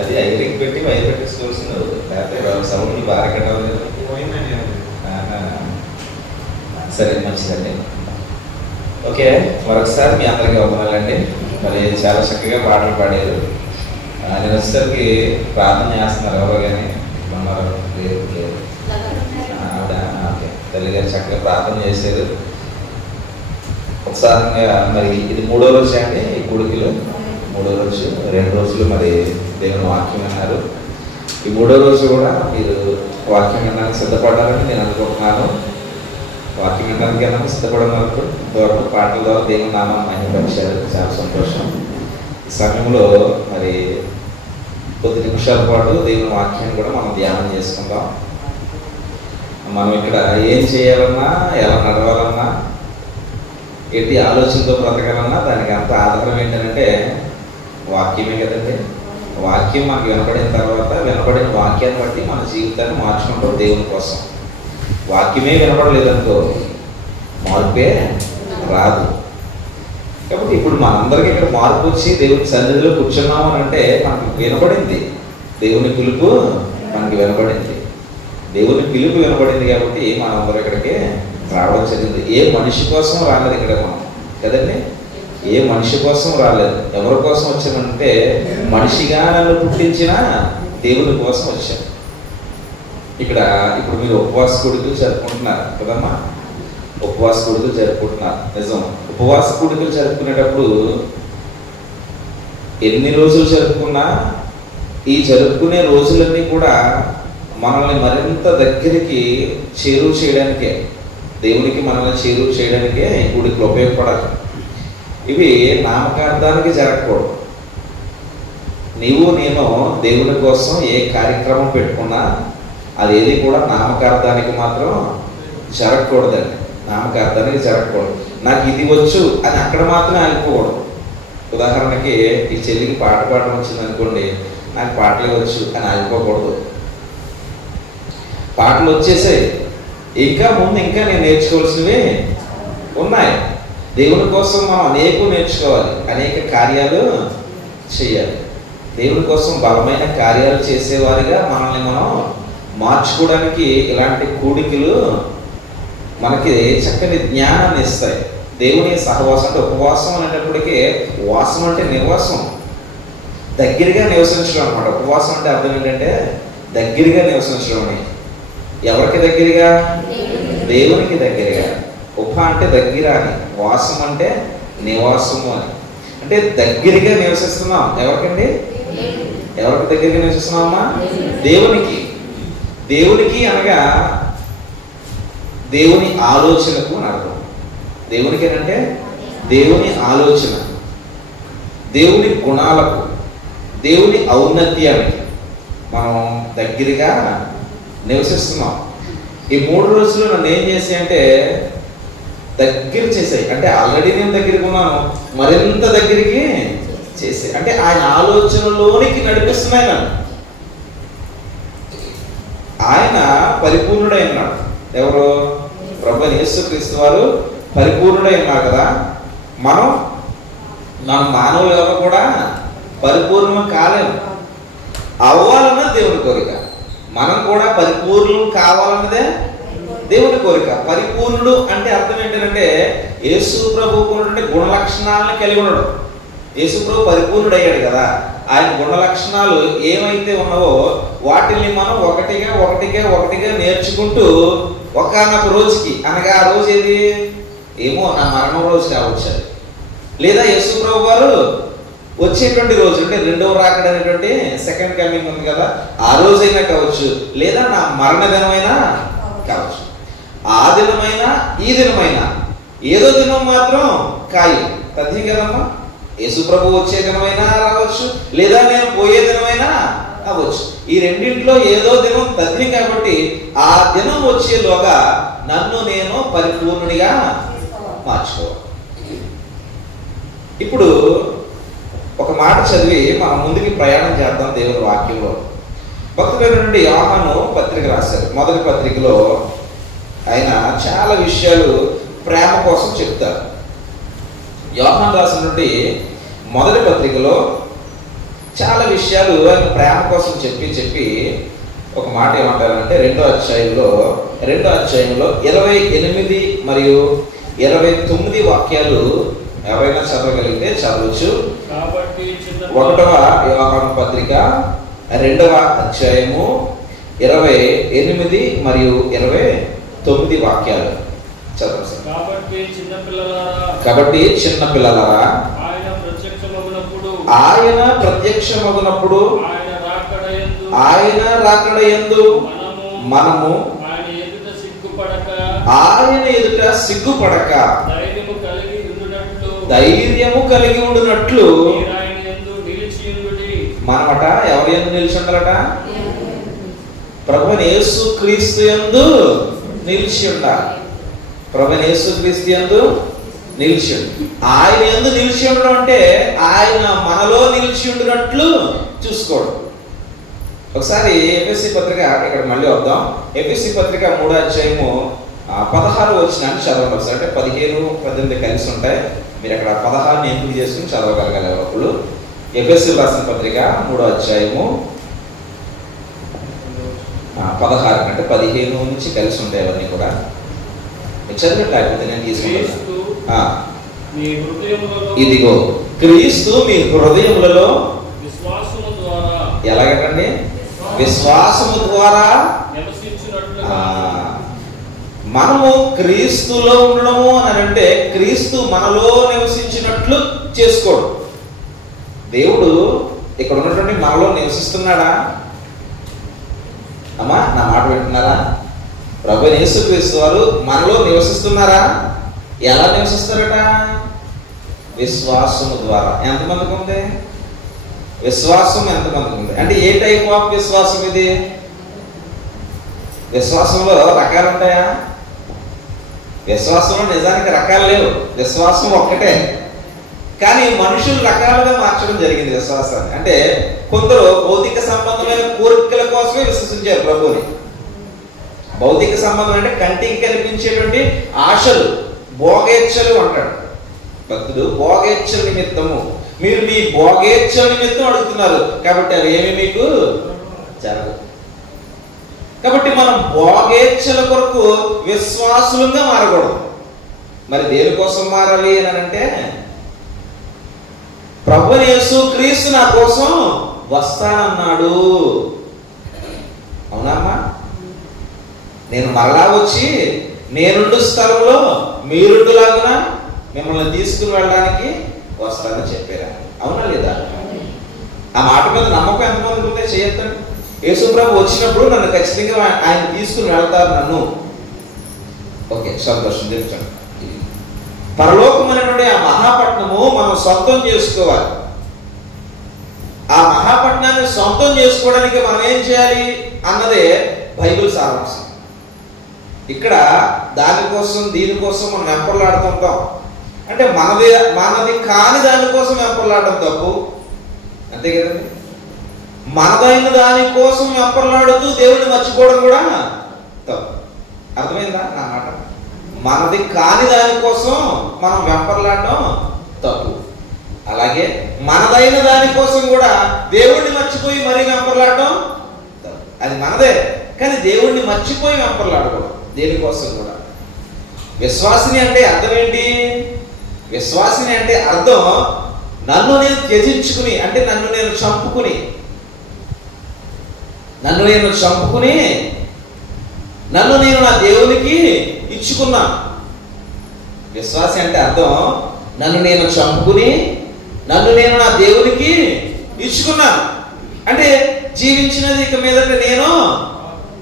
అది ఐరికి పెట్టి వైర్ పెట్టేసుకోవాల్సింది, లేకపోతే సౌండ్లు బాగా కట్టాలి కదా. సరే, మంచిదండి. ఓకే, మరొకసారి మీ అందరికీ వందనాలండి. మరి చాలా చక్కగా పాటలు పాడారు. నేను వచ్చేసరికి ప్రార్థన చేస్తున్నారు ఎవరో కానీ ఉన్నారు లేదు లేదు ఆవిడ. ఓకే, తల్లిగారు చక్కగా ప్రార్థన చేశారు ఉత్సాహంగా. మరి ఇది 3వ రోజు అండి ఈ కూడికలు. 3వ రోజు, 2 రోజులు మరి దేవుని వాక్యం అన్నారు. ఈ 3వ రోజు కూడా మీరు వాక్యం వినడానికి సిద్ధపడాలని నేను అనుకుంటున్నాను. వాక్యం వినడానికి ఏమన్నా సిద్ధపడడానికి ద్వారా పాటల ద్వారా దేవుని నామాన్ని మహిమపరిచారు. చాలా సంతోషం. ఈ సమయంలో మరి కొద్ది నిమిషాల పాటు దేవుని వాక్యాన్ని కూడా మనం ధ్యానం చేసుకుందాం. మనం ఇక్కడ ఏం చేయాలన్నా, ఎలా నడవాలన్నా, ఏంటి ఆలోచనతో బ్రతకాలన్నా దానికి అంత ఆధారం ఏంటంటే వాక్యమే కదండి. వాక్యం మనకు వినపడిన తర్వాత వినపడిన వాక్యాన్ని బట్టి మన జీవితాన్ని మార్చుకుంటాం దేవుని కోసం. వాక్యమే వినపడలేదనుకో మార్పే రాదు. కాబట్టి ఇప్పుడు మనందరికీ ఇక్కడ మార్పు వచ్చి దేవుని సన్నిధిలో కూర్చున్నాము అని అంటే మనకు వినపడింది, దేవుని పిలుపు మనకి వినపడింది. దేవుని పిలుపు వినపడింది కాబట్టి మనందరూ ఇక్కడికి రావడం జరిగింది. ఏ మనిషి కోసం రాలేదు ఇక్కడ మనం కదండి. ఏ మనిషి కోసం రాలేదు. ఎవరి కోసం వచ్చానంటే మనిషిగా నన్ను పుట్టించిన దేవుని కోసం వచ్చాను. ఇక్కడ ఇప్పుడు మీరు ఉపవాస కూడికలు జరుపుకుంటున్నారు కదమ్మా. ఉపవాస కూడికలు జరుపుకుంటున్నారు, నిజం. ఉపవాస కూడికలు జరుపుకునేటప్పుడు ఎన్ని రోజులు జరుపుకున్నా ఈ జరుపుకునే రోజులన్నీ కూడా మనల్ని మరింత దగ్గరికి చేరువ చేయడానికే, దేవునికి మనల్ని చేరువ చేయడానికే ఈ కూడికలు ఉపయోగపడాలి. ఇవి నామకార్థానికి జరగకూడదు. నీవు నేను దేవుని కోసం ఏ కార్యక్రమం పెట్టుకున్నా అదేది కూడా నామకార్థానికి మాత్రం జరగకూడదండి. నామకార్థానికి జరగకూడదు. నాకు ఇది వచ్చు అని అక్కడ మాత్రమే ఆగిపోకూడదు. ఉదాహరణకి ఈ చెల్లికి పాట పాడడం వచ్చింది అనుకోండి, నాకు పాటలే వచ్చు అని ఆగిపోకూడదు. పాటలు వచ్చేసాయి, ఇంకా ముందు ఇంకా నేను నేర్చుకోవాల్సినవి ఉన్నాయి. దేవుని కోసం మనం అనేకం నేర్చుకోవాలి, అనేక కార్యాలు చేయాలి. దేవుని కోసం బలమైన కార్యాలు చేసేవారిగా మనల్ని మనం మార్చుకోవడానికి ఇలాంటి కూడికలు మనకి చక్కని జ్ఞానాన్ని ఇస్తాయి. దేవుని సహవాసం అంటే ఉపవాసం అనేటప్పటికీ, వాసం అంటే నివాసం, దగ్గరగా నివసించడం అనమాట. ఉపవాసం అంటే అర్థం ఏంటంటే దగ్గరగా నివసించడం అని. ఎవరికి దగ్గరగా? దేవునికి దగ్గరగా. ఉప అంటే దగ్గర అని, వాసం అంటే నివాసము అని. అంటే దగ్గరగా నివసిస్తున్నాం. ఎవరికండి? ఎవరికి దగ్గరగా నివసిస్తున్నామా? దేవునికి. దేవునికి అనగా దేవుని ఆలోచనకు అర్థం. దేవునికి అంటే దేవుని ఆలోచన, దేవుని గుణాలకు, దేవుని ఔన్నత్యానికి మనం దగ్గరగా నివసిస్తున్నాం. ఈ 3 రోజులు నన్ను ఏం చేసి అంటే దగ్గర చేసాయి. అంటే ఆల్రెడీ నేను దగ్గరికి ఉన్నాను, మరింత దగ్గరికి చేసే, అంటే ఆయన ఆలోచనలోనికి నడిపిస్తున్నాయి నన్ను. ఆయన పరిపూర్ణుడై ఉన్నాడు. ఎవరు? ప్రభువైన యేసుక్రీస్తు వారు పరిపూర్ణుడై ఉన్నారు కదా. మనం మానవులు ఎవరు కూడా పరిపూర్ణం కాలేము. అవ్వాలన్నది దేవుని కోరిక. మనం కూడా పరిపూర్ణం కావాలన్నదే దేవుని కోరిక. పరిపూర్ణుడు అంటే అర్థం ఏంటంటే యేసు ప్రభువుకు ఉన్నటువంటి గుణ లక్షణాలను కలిగి ఉండడం. యేసు ప్రభు పరిపూర్ణుడు అయ్యాడు కదా, ఆయన గుణ లక్షణాలు ఏమైతే ఉన్నావో వాటిని మనం ఒకటిగా నేర్చుకుంటూ ఒకానొక రోజుకి, అనగా ఆ రోజు ఏది ఏమో నా మరణం రోజు కావచ్చు, లేదా యేసు ప్రభు వారు వచ్చేటువంటి రోజు అంటే 2వ రాకడ అనేటువంటి సెకండ్ కమింగ్ ఉంది కదా, ఆ రోజైనా కావచ్చు, లేదా నా మరణ దినమైనా కావచ్చు. ఆ దినమైనా ఈ దినమైనా ఏదో దినం మాత్రం ఖాయం తథ్యం కదమ్మా. యేసు ప్రభు వచ్చే దినమైనా రావచ్చు, లేదా నేను పోయే దినమైనా అవ్వచ్చు. ఈ రెండింటిలో ఏదో దినం తథ్యం కాబట్టి ఆ దినం వచ్చేలోగా నన్ను నేను పరిపూర్ణునిగా మార్చుకోవాలి. ఇప్పుడు ఒక మాట చదివి మనం ముందుకి ప్రయాణం చేద్దాం దేవుని వాక్యంలో. భక్తులైన నుండి యోహాను పత్రిక రాశారు. మొదటి పత్రికలో ఆయన చాలా విషయాలు ప్రేమ కోసం చెప్తారు. యోహాను రాసిన నుండి మొదటి పత్రికలో చాలా విషయాలు ఆయన ప్రేమ కోసం చెప్పి ఒక మాట ఏమంటారంటే రెండో అధ్యాయంలో 28 మరియు 29 వాక్యాలు ఎవరైనా చదవగలిగితే చదవచ్చు. 1వ యోహాను పత్రిక 2వ అధ్యాయము 28 మరియు 29 వాక్యాలు చదవచ్చు. కాబట్టి చిన్న పిల్లలారా ఆయన ప్రత్యక్షమగునప్పుడు ఆయన రాకడయందు మనము ఆయన ఎదుట సిగ్గుపడక ధైర్యము కలిగి ఉండునట్లు మనమట ఎవరి యందు నిలిచి ఉండాలట? ప్రభువైన యేసుక్రీస్తు యందు నిలిచి ఉండాలి. ప్రభువైన యేసుక్రీస్తు యందు నిలిచి ఆయన యందు నిలిచి ఉండడం అంటే ఆయన మనలో నిలిచి ఉండినట్లు చూసుకోవడం. ఒకసారి ఎఫెసీ పత్రిక ఇక్కడ మళ్ళీ వద్దాం. ఎఫెసీ పత్రిక 3వ అధ్యాయము 16వ వచనాన్ని చదవండి ఒకసారి. అంటే 15, 18 కలిసి ఉంటాయి. మీరు అక్కడ 16ని ఎంపిక చేసుకుని చదవగలగాలి ఒకళ్ళు. ఎఫెసీ రాసిన పత్రిక 3వ అధ్యాయము 16 అంటే 15 నుంచి కలిసి ఉంటాయి అవన్నీ కూడా. చదివినట్లయితే నేను తీసుకుంటాను. ఇదిగో క్రీస్తు మీ హృదయములలో ఎలాగండి? విశ్వాసము ద్వారా మనము క్రీస్తులో ఉండడము అని అంటే క్రీస్తు మనలో నివసించినట్లు చేసుకోడు. దేవుడు ఇక్కడ ఉన్నటువంటి మనలో నివసిస్తున్నాడా? అమ్మా నా మాట వింటున్నారా? ప్రభువైన యేసుక్రీస్తు వారు మనలో నివసిస్తున్నారా? ఎలా నివసిస్తారట? విశ్వాసము ద్వారా. ఎంతమందికి ఉంది విశ్వాసం? ఎంతమందికి ఉంది? అంటే ఏ టైప్ ఆఫ్ విశ్వాసం ఇది? విశ్వాసంలో రకాలు ఉంటాయా? విశ్వాసంలో నిజానికి రకాలు లేవు. విశ్వాసం ఒక్కటే. కానీ మనుషులు రకాలుగా మార్చడం జరిగింది విశ్వాసాన్ని. అంటే కొందరు భౌతిక సంబంధమైన కోరికల కోసమే విశ్వసించారు ప్రభువుని. భౌతిక సంబంధం అంటే కంటికి కనిపించేటువంటి ఆశలు, భోగేచ్ఛలు అంటాడు భక్తుడు. భోగేచ్ఛ నిమిత్తము మీరు మీ భోగేచ్ఛ నిమిత్తం అడుగుతున్నారు కాబట్టి అవి ఏమి మీకు జరగదు. కాబట్టి మనం భోగేచ్ఛల కొరకు విశ్వాసులుగా మారకూడదు. మరి దేనికోసం మారాలి అని అంటే ప్రభువైన యేసుక్రీస్తు నా కోసం వస్తానన్నాడు. అవునమ్మా? నేను మరలా వచ్చి నేనుండు స్థలంలో మీరుండులాగున మిమ్మల్ని తీసుకుని వెళ్ళడానికి వస్తానని చెప్పారా? అవునా లేదా? ఆ మాట మీద నమ్మకం ఎంతమంది ఉంటే చేయొద్దండి. యేసుప్రభు వచ్చినప్పుడు నన్ను ఖచ్చితంగా ఆయన తీసుకుని వెళ్తారు నన్ను. ఓకే, సంతోషం. తెలుసండి పరలోకమైనటువంటి ఆ మహాపట్నము మనం సొంతం చేసుకోవాలి. ఆ మహాపట్నాన్ని సొంతం చేసుకోవడానికి మనం ఏం చేయాలి అన్నదే బైబిల్ సారాంశం. ఇక్కడ దానికోసం దీనికోసం మనం వెంపర్లాడుతుంటాం. అంటే మనది కాని దానికోసం వెంపర్లాడటం తప్పు, అంతే కదండి. మనదైన దానికోసం వెంపర్లాడుతూ దేవుడిని మర్చిపోవడం కూడా తప్పు. అర్థమైందా నా మాట? మనది కాని దానికోసం మనం వెంపర్లాడటం తప్పు. అలాగే మనదైన దానికోసం కూడా దేవుడిని మర్చిపోయి మరీ వెంపర్లాడటం తప్పు. అది మనదే కానీ దేవుడిని మర్చిపోయి వెంపర్లాడకూడదు దేనికోసం కూడా. విశ్వాసిని అంటే అర్థం ఏంటి? విశ్వాసిని అంటే అర్థం నన్ను నేను త్యజించుకుని, అంటే నన్ను నేను చంపుకుని నన్ను నేను నా దేవునికి ఇచ్చుకున్నాను. విశ్వాసి అంటే అర్థం నన్ను నేను చంపుకుని నన్ను నేను నా దేవునికి ఇచ్చుకున్నాను. అంటే జీవించినది ఇక మీదట నేను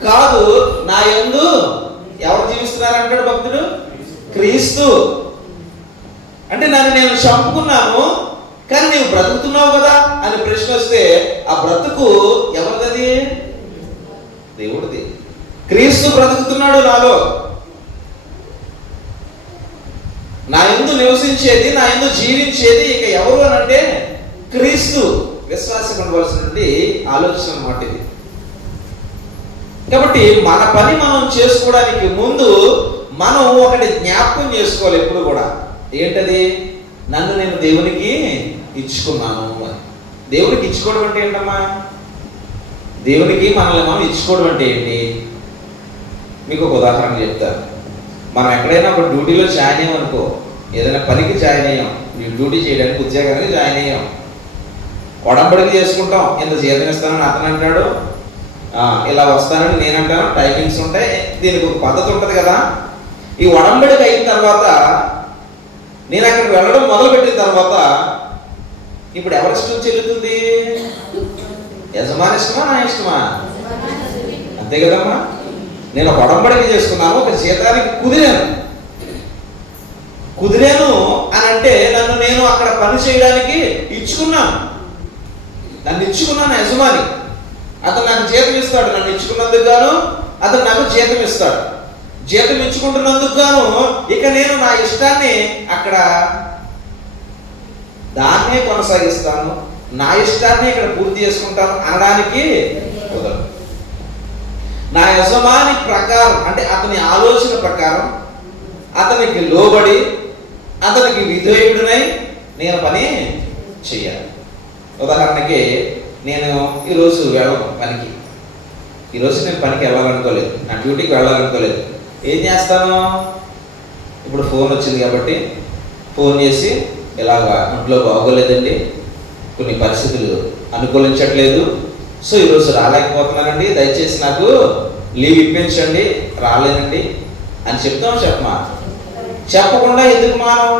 కాదు, నా యందు ఎవరు జీవిస్తున్నారు అంటాడు భక్తుడు? క్రీస్తు. అంటే నన్ను నేను చంపుకున్నాను కానీ నీవు బ్రతుకుతున్నావు కదా అని ప్రశ్న వస్తే ఆ బ్రతుకు ఎవరిది? దేవుడిది. క్రీస్తు బ్రతుకుతున్నాడు నాలో. నా యందు నివసించేది, నా యందు జీవించేది ఇక ఎవరు అని అంటే క్రీస్తు. విశ్వాసం ఉండవలసినటువంటి ఆలోచన అన్నమాట ఇది. కాబట్టి మన పని మనం చేసుకోవడానికి ముందు మనం ఒకటి జ్ఞాపకం చేసుకోవాలి ఎప్పుడు కూడా. ఏంటది? నన్ను నేను దేవునికి ఇచ్చుకున్నాను అని. దేవునికి ఇచ్చుకోవడం అంటే ఏంటమ్మా? దేవునికి మనల్ని మనం ఇచ్చుకోవడం అంటే ఏంటి? మీకు ఒక ఉదాహరణ చెప్తాను. మనం ఎక్కడైనా ఒక డ్యూటీలో జాయిన్ అయ్యాం అనుకో, ఏదైనా పనికి జాయిన్ అయ్యాం, డ్యూటీ చేయడానికి ఉద్యోగానికి జాయిన్ అయ్యాం, ఒడంబడికి చేసుకుంటాం. ఇంత జీతం ఇస్తానని అతను అంటాడు, ఇలా వస్తానని నేను అంటాను, టైమింగ్స్ ఉంటాయి, దీనికి ఒక పద్ధతి ఉంటుంది కదా. ఈ ఒడంబడికి అయిన తర్వాత నేను అక్కడికి వెళ్ళడం మొదలుపెట్టిన తర్వాత ఇప్పుడు ఎవరి ఇష్టం చెల్లుతుంది? యజమాని ఇష్టమా, నా ఇష్టమా? అంతే కదమ్మా. నేను ఒక ఒడంబడిక చేసుకున్నాను, ఒక జీతానికి కుదిరాను అని అంటే నన్ను నేను అక్కడ పని చేయడానికి ఇచ్చుకున్నాను. నన్ను ఇచ్చుకున్నాను యజమాని. అతను నాకు జీతం ఇస్తాడు. నన్ను ఇచ్చుకున్నందుకు గాను అతను నాకు జీతం ఇస్తాడు. జీతం ఇచ్చుకుంటున్నందుకు గాను ఇక నేను నా ఇష్టాన్ని అక్కడ దాన్నే కొనసాగిస్తాను, నా ఇష్టాన్ని ఇక్కడ పూర్తి చేసుకుంటాను అనడానికి కుదరదు. నా యజమాని ప్రకారం అంటే అతని ఆలోచన ప్రకారం అతనికి లోబడి అతనికి విధేయుడినై నేను పని చేయాలి. ఉదాహరణకి నేను ఈరోజు వెళ్ళను పనికి. ఈరోజు నేను పనికి వెళ్ళాలనుకోలేదు, నా డ్యూటీకి వెళ్ళాలనుకోలేదు. ఏం చేస్తాను? ఇప్పుడు ఫోన్ వచ్చింది కాబట్టి ఫోన్ చేసి ఇలాగా ఇంట్లో బాగోలేదండి, కొన్ని పరిస్థితులు అనుకూలించట్లేదు, సో ఈరోజు రాలేకపోతున్నానండి, దయచేసి నాకు లీవ్ ఇప్పించండి, రాలేనండి అని చెప్తాం. చెప్పమా? చెప్పకుండా ఎందుకు మానం?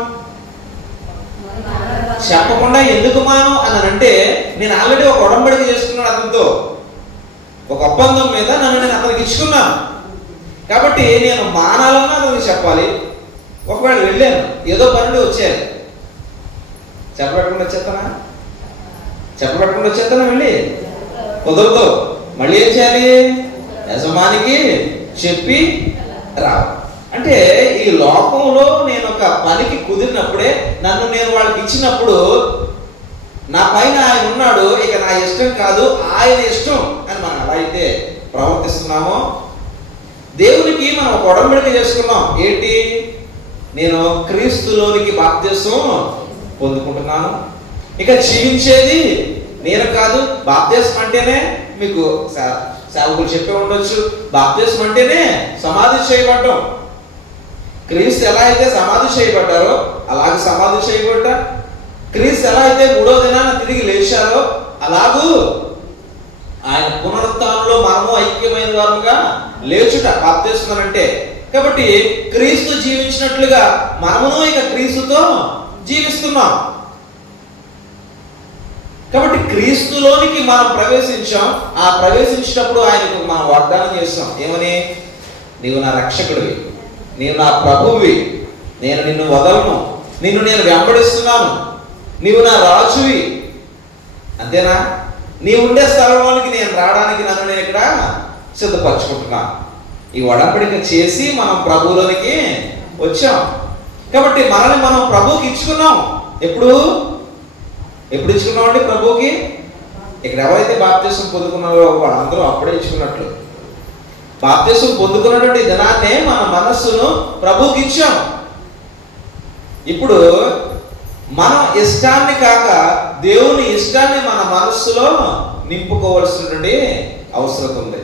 చెప్పకుండా ఎందుకు మానం అని అంటే నేను ఆల్రెడీ ఒక ఒడంబడిక చేసుకున్నాను అతనితో, ఒక ఒప్పందం మీద నన్ను నేను అతనికి ఇచ్చుకున్నాను. కాబట్టి నేను మానాలన్నా అతనికి చెప్పాలి. ఒకవేళ వెళ్ళాను, ఏదో పనులు వచ్చేయాలి, చెప్పబెట్టకుండా వచ్చేస్తానా? వెళ్ళి కుదరదు. మళ్ళీ ఏం చేయాలి? యజమానికి చెప్పి రావాలి. అంటే ఈ లోకంలో నేను ఒక పనికి కుదిరినప్పుడే, నన్ను నేను వాళ్ళకి ఇచ్చినప్పుడు నా పైన ఆయన ఉన్నాడు, ఇక నా ఇష్టం కాదు ఆయన ఇష్టం అని మనం ఎలా అయితే ప్రవర్తిస్తున్నామో, దేవునికి మనం ఒక ఒడంబడిక చేసుకున్నాం. ఏంటి? నేను క్రీస్తులోనికి బాప్తిసం పొందుకుంటున్నాను, ఇక జీవించేది నేను కాదు. బాప్తిసం అంటేనే మీకు సేవకులు చెప్పే ఉండొచ్చు, బాప్తిసం అంటేనే సమాధి చేయబడ్డం. క్రీస్తు ఎలా అయితే సమాధి చేయబడ్డారో అలాగే సమాధి చేయబడ్డా, క్రీస్తు ఎలా అయితే 3వ దినాన తిరిగి లేచారో అలాగూ ఆయన పునరుత్థానంలో మనము ఐక్యమైన వారుగా లేచుట బాప్తిసం అంటే. కాబట్టి క్రీస్తు జీవించినట్లుగా మనమును ఇక క్రీస్తుతో జీవిస్తున్నాం. కాబట్టి క్రీస్తులోనికి మనం ప్రవేశించాం. ఆ ప్రవేశించినప్పుడు ఆయనకు మనం వాగ్దానం చేస్తాం. ఏమని? నీవు నా రక్షకుడివి, నీవు నా ప్రభువి, నేను నిన్ను వదలను, నిన్ను నేను వెంబడిస్తున్నాను, నీవు నా రాజువి. అంతేనా? నీవు ఉండే స్థలంలోనికి నేను రావడానికి నన్ను నేను ఇక్కడ సిద్ధపరచుకుంటున్నాను. ఈ ఒడంబడిక చేసి మనం ప్రభువులోనికి వచ్చాం. కాబట్టి మనల్ని మనం ప్రభువుకి ఇచ్చుకున్నాం. ఎప్పుడు ఇచ్చుకున్నామండి ప్రభువుకి? ఇక్కడ ఎవరైతే బాప్తిసం పొందుకున్నారో వాళ్ళందరూ అప్పుడే ఇచ్చుకున్నట్లు. బాప్తిసం పొందుకున్నటువంటి దినాన్నే మన మనస్సును ప్రభువుకి ఇచ్చాం. ఇప్పుడు మన ఇష్టాన్ని కాక దేవుని ఇష్టాన్ని మన మనస్సులో నింపుకోవాల్సినటువంటి అవసరం ఉంది.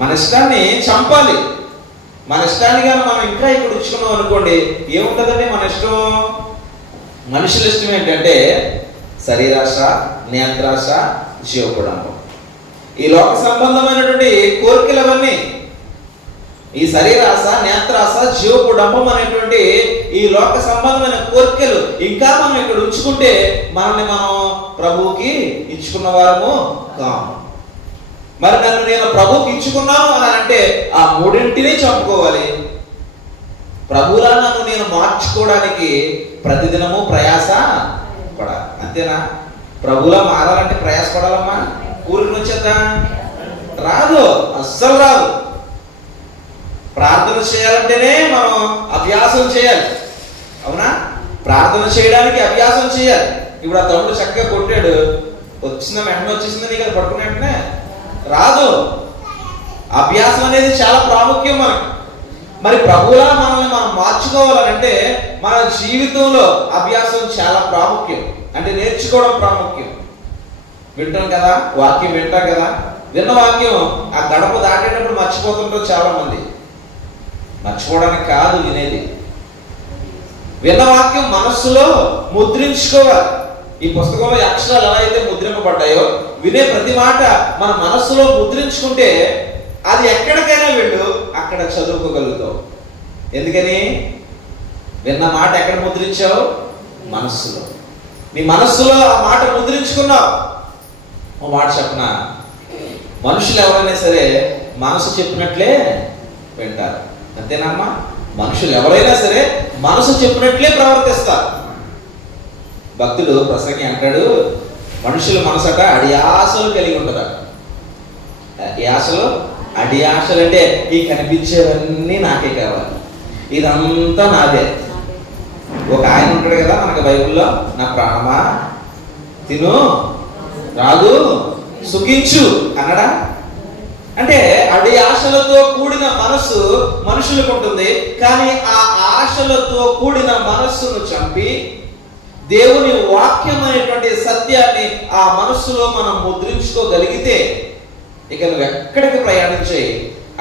మన ఇష్టాన్ని చంపాలి. మన ఇష్టాన్ని కానీ మనం ఇంకా ఇక్కడ ఇచ్చుకున్నాం అనుకోండి, ఏముంటుందండి మన ఇష్టం? మనుషుల ఇష్టం ఏంటంటే శరీరాశ, నేత్రాశ, జీవకుడంబం. ఈ లోక సంబంధమైనటువంటి కోరికలు అవన్నీ, ఈ శరీరాశ, నేత్రాశ, జీవకుడంబం అనేటువంటి ఈ లోక సంబంధమైన కోరికలు ఇంకా మనం ఇక్కడ ఉంచుకుంటే మనల్ని మనం ప్రభువుకి ఇచ్చుకున్న వారము కాము. మరి నన్ను నేను ప్రభువుకి ఇచ్చుకున్నాను అని అంటే ఆ మూడింటిని చంపుకోవాలి. ప్రభువులా నన్ను నేను మార్చుకోవడానికి ప్రతిదినము ప్రయాస పడాలి. అంతేనా? ప్రభువులా మారాలంటే ప్రయాస పడాలమ్మా. ఊరికి వచ్చేద్దా? రాదు, అస్సలు రాదు. ప్రార్థన చేయాలంటేనే మనం అభ్యాసం చేయాలి. అవునా? ప్రార్థన చేయడానికి అభ్యాసం చేయాలి. ఇప్పుడు ఆ తమ్ముడు చక్కగా కొట్టాడు, వచ్చిందా వెంటనే వచ్చేసిందా నీకు అది పట్టుకునే వెంటనే రాదు. అభ్యాసం అనేది చాలా ప్రాముఖ్యం మనకి. మరి ప్రభువులా మనల్ని మనం మార్చుకోవాలంటే మన జీవితంలో అభ్యాసం చాలా ప్రాముఖ్యం. అంటే నేర్చుకోవడం ప్రాముఖ్యం. వింటాం కదా, వాక్యం వింటాం కదా, విన్న వాక్యం ఆ గడప దాటేటప్పుడు మర్చిపోతుంటారు చాలా మంది. మర్చిపోవడానికి కాదు వినేది, విన్న వాక్యం మనస్సులో ముద్రించుకోవాలి. ఈ పుస్తకంలో అక్షరాలు ఎలా అయితే ముద్రింపబడ్డాయో వినే ప్రతి మాట మన మనస్సులో ముద్రించుకుంటే అది ఎక్కడికైనా వెళ్ళు, అక్కడ చదువుకోగలుగుతావు. ఎందుకని? విన్న మాట ఎక్కడ ముద్రించావు? మనస్సులో. నీ మనస్సులో ఆ మాట ముద్రించుకున్నావు. ఓ మాట చెప్పనా, మనుషులు ఎవరైనా సరే మనసు చెప్పినట్లే వింటారు. అంతేనమ్మా? మనుషులు ఎవరైనా సరే మనసు చెప్పినట్లే ప్రవర్తిస్తారు. భక్తుడు ప్రసంగి అంటాడు, మనుషుల మనసట అడియాసలు కలిగి ఉంటుందట. యాసలు, అడియాసలు అంటే ఈ కనిపించేవన్నీ నాకే కావాలి, ఇదంతా నాదే. ఒక ఆయన ఉంటాడు కదా మనకి బైబిల్లో, నా ప్రాణమా తిను రాదు సుఖించు అన్నడా? అంటే అడి ఆశలతో కూడిన మనస్సు మనుషులకు ఉంటుంది. కానీ ఆ ఆశలతో కూడిన మనస్సును చంపి దేవుని వాక్యం అనేటువంటి సత్యాన్ని ఆ మనస్సులో మనం ముద్రించుకోగలిగితే ఇక నువ్వు ఎక్కడికి ప్రయాణించి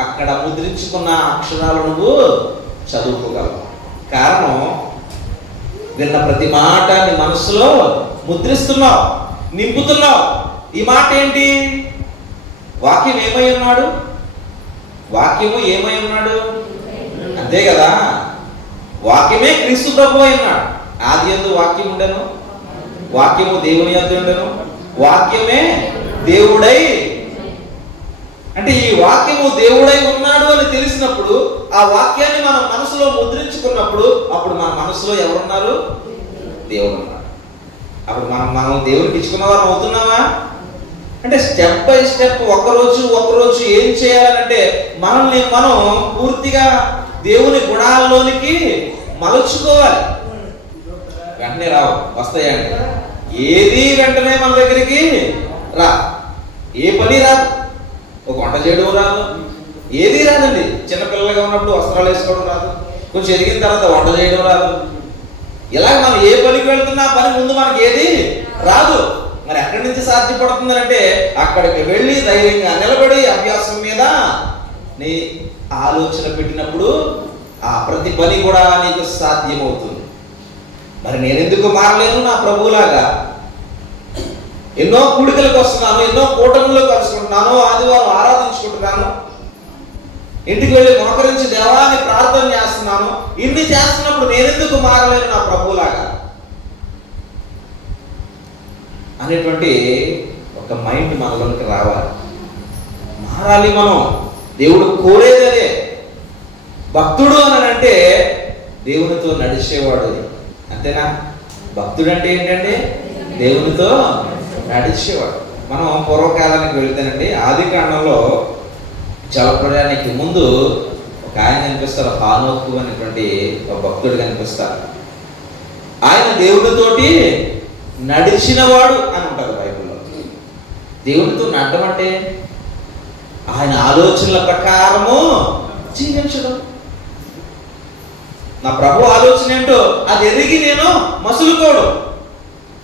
అక్కడ ముద్రించుకున్న అక్షరాలు నువ్వు చదువుకోగలవు. కారణం, విన్న ప్రతి మాట నీ మనస్సులో ముద్రిస్తున్నావు, నింపుతున్నావు. ఈ మాట ఏంటి? వాక్యం ఏమై ఉన్నాడు? వాక్యము ఏమై ఉన్నాడు? అంతే కదా, వాక్యమే క్రీస్తు ప్రభువై ఉన్నాడు. ఆది యందు వాక్యం ఉండెను, వాక్యము దేవుని యందు ఉండెను, వాక్యమే దేవుడై. అంటే ఈ వాక్యము దేవుడై ఉన్నాడు అని తెలిసినప్పుడు, ఆ వాక్యాన్ని మనం మనసులో ముద్రించుకున్నప్పుడు, అప్పుడు మన మనసులో ఎవరున్నారు? దేవుడు ఉన్నాడు. అప్పుడు మనం దేవుడికి ఇచ్చుకున్న వారు అవుతున్నావా? అంటే స్టెప్ బై స్టెప్ ఒక్కరోజు ఏం చేయాలంటే మనల్ని మనం పూర్తిగా దేవుని గుణాల్లోనికి మలుచుకోవాలి. వెంటనే రావు, వస్తాయండి. ఏది వెంటనే మన దగ్గరికి రా, ఏ పని రాదు, ఒక వంట చేయడం రాదు, ఏది రాదండి. చిన్నపిల్లలుగా ఉన్నప్పుడు వస్త్రాలు వేసుకోవడం రాదు, కొంచెం ఎదిగిన తర్వాత వంట చేయడం రాదు. ఇలా మనం ఏ పనికి వెళ్తున్నా పని ముందు మనకి ఏది రాదు. మరి ఎక్కడి నుంచి సాధ్యపడుతుంది అంటే అక్కడికి వెళ్ళి ధైర్యంగా నిలబడి అభ్యాసం మీద నీ ఆలోచన పెట్టినప్పుడు ఆ ప్రతి పని కూడా నీకు సాధ్యమవుతుంది. మరి నేనెందుకు మారలేను నా ప్రభువులాగా? ఎన్నో కూడికలకు వస్తున్నాను, ఎన్నో కూటముల్లో కలుసుకుంటున్నాను, ఆదివారం ఆరాధించుకుంటున్నాను, ఇంటికి వెళ్ళి మోకరించి దేవాన్ని ప్రార్థన చేస్తున్నాను. ఇన్ని చేస్తున్నప్పుడు నేనెందుకు మారలేను నా ప్రభువులాగా అనేటువంటి ఒక మైండ్ మనలోకి రావాలి. మారాలి మనం. దేవుడు కోరేది అదే. భక్తుడు అని అంటే దేవునితో నడిచేవాడు. అంతేనా? భక్తుడు అంటే ఏంటంటే దేవునితో నడిచేవాడు. మనం పూర్వకాలానికి వెళితేనండి, ఆది కాండంలో జలప్రయాణానికి ముందు ఒక ఆయన కనిపిస్తారు, హానోకు అనేటువంటి ఒక భక్తుడు కనిపిస్తారు. ఆయన దేవుడితోటి నడిచినవాడు అని ఉంటారు బైబిల్లో. దేవుడితో నడడం అంటే ఆయన ఆలోచనల ప్రకారము జీవించడం. నా ప్రభు ఆలోచన ఏంటో అది ఎరిగి నేను మసులుకోవడం.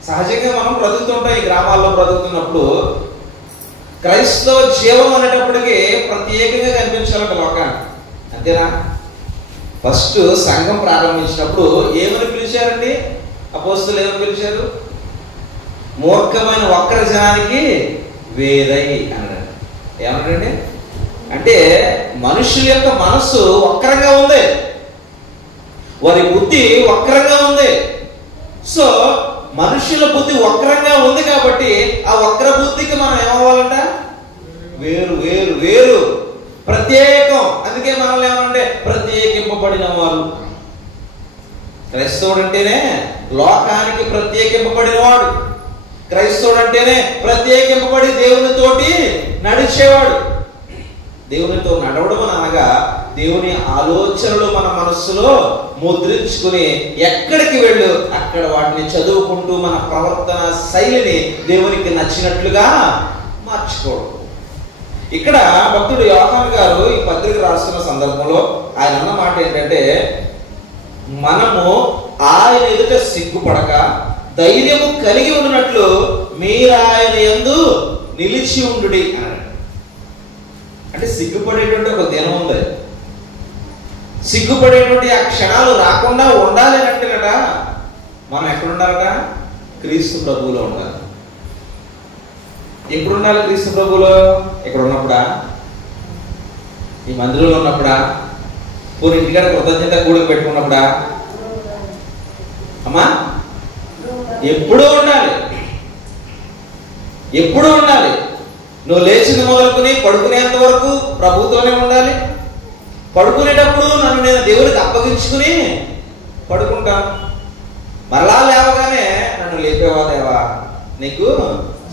సహజంగా మనం బ్రతుకుతుంటాం, ఈ గ్రామాల్లో బ్రతుకుతున్నప్పుడు క్రైస్తవ జీవం అనేటప్పటికీ ప్రత్యేకంగా కనిపించాలంట లోకానికి. అంతేనా? ఫస్ట్ సంఘం ప్రారంభించినప్పుడు ఏమని పిలిచారండి అపోస్తలులు? ఏమని పిలిచారు? మూర్ఖమైన వక్ర జనానికి వేరై అన్నాడు. ఏమన్నాడండి? అంటే మనుషుల యొక్క మనస్సు వక్రంగా ఉంది, వారి బుద్ధి వక్రంగా ఉంది. సో మనుషుల బుద్ధి వక్రంగా ఉంది కాబట్టి ఆ వక్ర బుద్ధికి మనం ఏమవ్వాలంట? వేరు వేరు వేరు ప్రత్యేకం. అందుకే మనల్ని ఏమనంటే ప్రత్యేకింపబడిన వారు. క్రైస్తవుడు అంటేనే లోకానికి ప్రత్యేకింపబడిన వాడు. క్రైస్తవుడు అంటేనే ప్రత్యేకింపబడి దేవునితోటి నడిచేవాడు. దేవునితో నడవడం అనగా దేవుని ఆలోచనలు మన మనస్సులో ముద్రించుకుని ఎక్కడికి వెళ్ళు అక్కడ వాటిని చదువుకుంటూ మన ప్రవర్తన శైలిని దేవునికి నచ్చినట్లుగా మార్చుకోవడం. ఇక్కడ భక్తుడు యోహాను గారు ఈ పత్రిక రాస్తున్న సందర్భంలో ఆయన అన్న మాట ఏంటంటే, మనము ఆయన ఎదుట సిగ్గుపడక ధైర్యము కలిగి ఉన్నట్లు మీరు ఆయన యందు నిలిచి ఉండుడి అన్నాడు. అంటే సిగ్గుపడేటువంటి ఒక దినం ఉంది. సిగ్గుపడేటువంటి ఆ క్షణాలు రాకుండా ఉండాలి అంటేనట మనం ఎక్కడుండాలట? క్రీస్తు ప్రభువులో ఉండాలి. ఎప్పుడు ఉండాలి క్రీస్తు ప్రభువులో? ఇక్కడ ఉన్నప్పుడా? ఈ మందిరంలో ఉన్నప్పుడా? పూర్వ ఇంటికాడ కృతజ్ఞత కూడికి పెట్టుకున్నప్పుడా? అమ్మా, ఎప్పుడూ ఉండాలి. ఎప్పుడూ ఉండాలి. నువ్వు లేచింది మొదలుకొని పడుకునేంత వరకు ప్రభుతోనే ఉండాలి. పడుకునేటప్పుడు నన్ను నేను దేవుడికి అప్పగించుకుని పడుకుంటాను. మరలా లేవగానే నన్ను లేపేవా దేవా, నీకు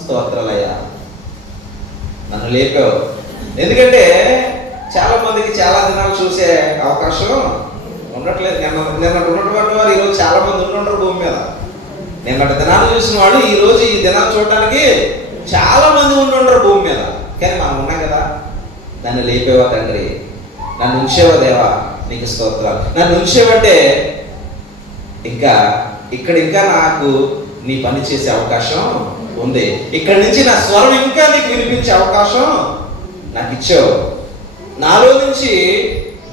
స్తోత్రాలయ్యా, నన్ను లేపావు. ఎందుకంటే చాలా మందికి చాలా దినాలు చూసే అవకాశం ఉండట్లేదు. నిన్నటి ఉన్నటువంటి వారు ఈరోజు చాలా మంది ఉంటుంటారు భూమి మీద. నిన్నటి దినాలు చూసిన వాడు ఈరోజు ఈ దినాలు చూడటానికి చాలా మంది ఉంటుంటారు భూమి మీద. కానీ మనం ఉన్నాం కదా. నన్ను లేపేవా తండ్రి, నన్ను ఉంచేవా దేవా, నీకు స్తోత్రాలు. నన్ను ఉంచేవంటే ఇంకా ఇంకా నాకు నీ పని చేసే అవకాశం ఉంది. ఇక్కడి నుంచి నా స్వరం ఇంకా నీకు వినిపించే అవకాశం నాకు ఇచ్చావు. నాలో నుంచి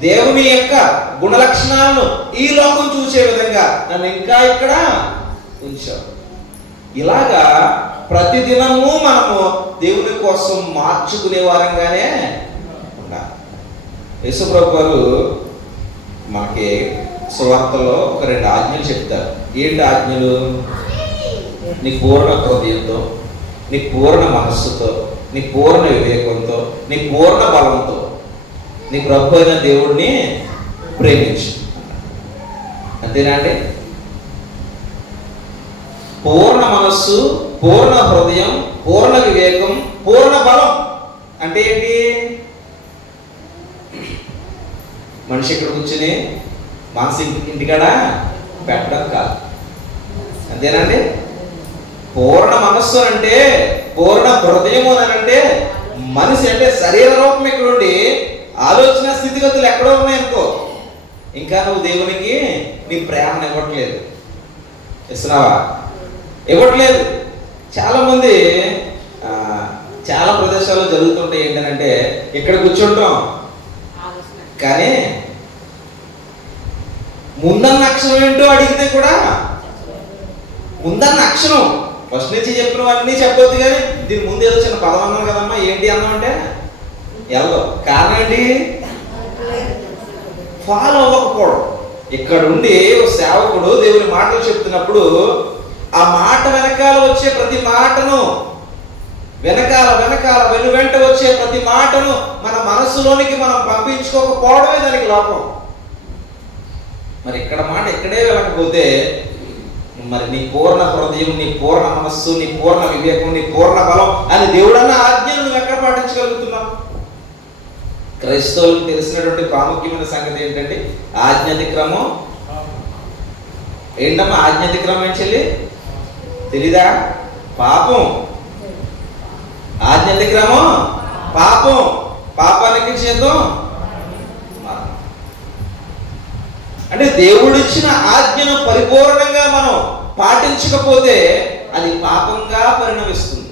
దేవుని యొక్క గుణలక్షణాలను ఈ లోకం చూసే విధంగా నన్ను ఇంకా ఇక్కడ ఉంచావు. ఇలాగా ప్రతిదినము మనము దేవుని కోసం మార్చుకునే వారంగానే ఉండాలి. యేసుప్రభు వారు మనకి సువార్తలో ఒక 2 ఆజ్ఞలు చెప్తారు. ఏంటి ఆజ్ఞలు? నీ పూర్ణ హృదయంతో, నీ పూర్ణ మనస్సుతో, నీ పూర్ణ వివేకంతో, నీ పూర్ణ బలంతో నీ ప్రభు అయిన దేవుడిని ప్రేమించు. అంతేనా అండి? పూర్ణ మనస్సు, పూర్ణ హృదయం, పూర్ణ వివేకం, పూర్ణ బలం అంటే ఏంటి? మనిషి ఇక్కడ కూర్చుని మనసు ఇంటికాడ పెట్టడం కాదు. అంతేనండి? పూర్ణ మనస్సు అంటే, పూర్ణ హృదయము అని అంటే మనిషి అంటే శరీర రూపం ఇక్కడ ఉండి ఆలోచన స్థితిగతులు ఎక్కడో ఉన్నాయనుకో, ఇంకా నువ్వు దేవునికి నీ ప్రేమను ఇవ్వట్లేదు. ఇస్తున్నావా? ఇవ్వట్లేదు. చాలా మంది చాలా ప్రదేశాల్లో జరుగుతుంటాయి. ఏంటంటే ఇక్కడ కూర్చుంటాం కానీ ముందన్న అక్షరం ఏంటో అడిగితే కూడా ముందన్న అక్షరం ఫస్ట్ నుంచి చెప్పినవన్నీ చెప్పొద్దు, కానీ దీని ముందు ఏదో చిన్న పదం అన్నాను కదమ్మా, ఏంటి అన్నాం అంటే ఎవరో కారణం ఏంటి? ఫాలో అవ్వకపోవడం. ఇక్కడ ఉండి సేవకుడు దేవుని మాటలు చెప్తున్నప్పుడు ఆ మాట వెనకాల వచ్చే ప్రతి మాటను వెనువెంట వచ్చే ప్రతి మాటను మన మనస్సులోనికి మనం పంపించుకోకపోవడమే దానికి లోపం. మరి ఇక్కడ మాట ఇక్కడే వెళ్ళకపోతే మరి నీ పూర్ణ హృదయం, నీ పూర్ణ మనస్సు, నీ పూర్ణ వివేకం, నీ పూర్ణ బలం అని దేవుడన్న ఆజ్ఞను నువ్వు ఎక్కడ పాటించగలుగుతున్నావు? క్రైస్తవులకు తెలిసినటువంటి ప్రాముఖ్యమైన సంగతి ఏంటంటే ఆజ్ఞాతిక్రమం. ఏంటమ్మా ఆజ్ఞాతిక్రమం ఏంటి చెల్లి? తెలీదా? పాపం. ఆజ్ఞాతిక్రమం పాపం. పాపానికి చేద్దాం మరణం. అంటే దేవుడిచ్చిన ఆజ్ఞను పరిపూర్ణంగా మనం పాటించకపోతే అది పాపంగా పరిణమిస్తుంది.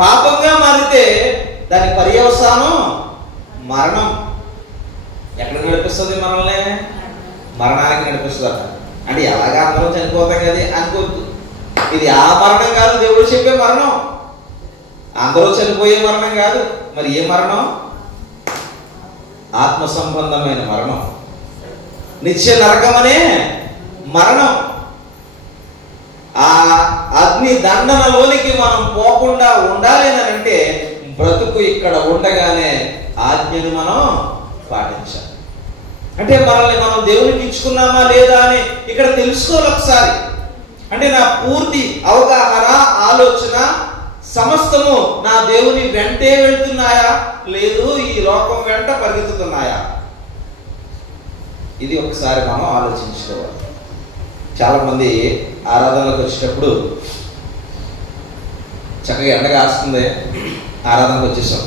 పాపంగా మారితే దాని పర్యవసానం మరణం. ఎక్కడ నడిపిస్తుంది? మనల్ని మరణానికి నడిపిస్తుందట. అంటే ఎలాగా అందరం చనిపోతాం కదా అనుకోవద్దు. ఇది ఆ మరణం కాదు, దేవుడు చెప్పే మరణం. అందరూ చనిపోయే మరణం కాదు. మరి ఏ మరణం? ఆత్మ సంబంధమైన మరణం, నిత్య నరకమనే మరణం. ఆ అగ్ని దండనలోనికి మనం పోకుండా ఉండాలి అని అంటే బ్రతుకు ఇక్కడ ఉండగానే ఆజ్ఞను మనం పాటించాలి. అంటే మనల్ని మనం దేవునికి ఇచ్చుకున్నామా లేదా అని ఇక్కడ తెలుసుకోవాలి ఒకసారి. అంటే నా పూర్తి అవగాహన, ఆలోచన సమస్తము నా దేవుని వెంటే వెళ్తున్నాయా, లేదు ఈ లోకం వెంట పరిగెత్తుతున్నాయా? ఇది ఒకసారి మనం ఆలోచించుకోవాలి. చాలా మంది ఆరాధనలకు వచ్చేటప్పుడు చక్కగా ఎండ కాస్తుంది, ఆరాధనకు వచ్చేసాం,